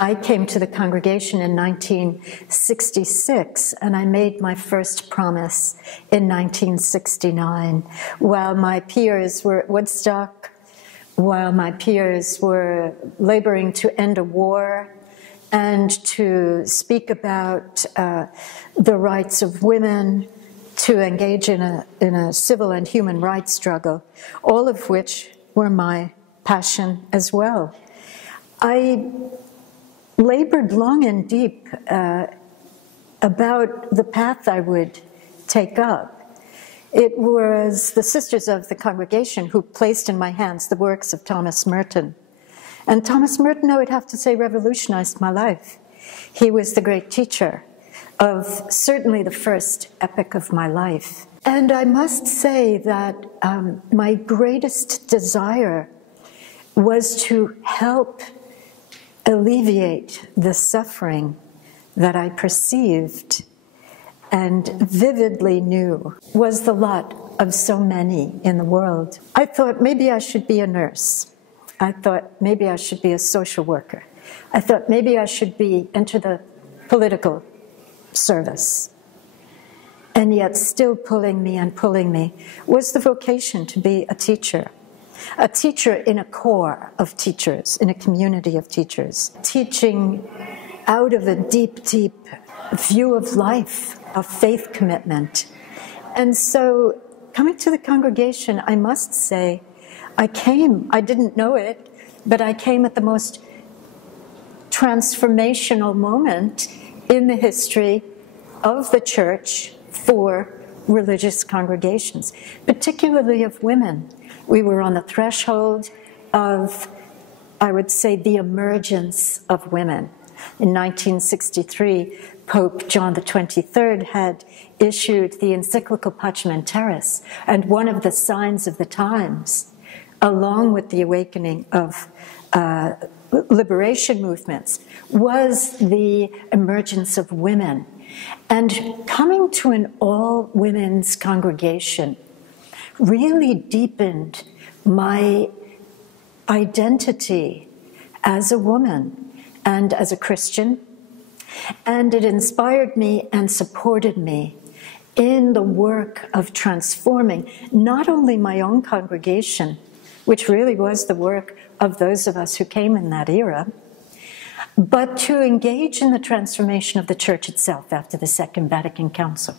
I came to the congregation in 1966, and I made my first promise in 1969, while my peers were at Woodstock, while my peers were laboring to end a war and to speak about the rights of women, to engage in a civil and human rights struggle, all of which were my passion as well. I labored long and deep about the path I would take up. It was the sisters of the congregation who placed in my hands the works of Thomas Merton. And Thomas Merton, I would have to say, revolutionized my life. He was the great teacher of certainly the first epoch of my life. And I must say that my greatest desire was to help alleviate the suffering that I perceived and vividly knew was the lot of so many in the world. I thought maybe I should be a nurse. I thought maybe I should be a social worker. I thought maybe I should enter the political service. And yet still pulling me was the vocation to be a teacher in a corps of teachers, in a community of teachers, teaching out of a deep, deep view of life, of faith commitment. And so coming to the congregation, I must say, I didn't know it, but I came at the most transformational moment in the history of the church for religious congregations, particularly of women. We were on the threshold of, I would say, the emergence of women. In 1963, Pope John XXIII had issued the encyclical Pacem in Terris, and one of the signs of the times, along with the awakening of liberation movements, was the emergence of women. And coming to an all-women's congregation really deepened my identity as a woman and as a Christian, and it inspired me and supported me in the work of transforming not only my own congregation, which really was the work of those of us who came in that era, but to engage in the transformation of the church itself after the Second Vatican Council.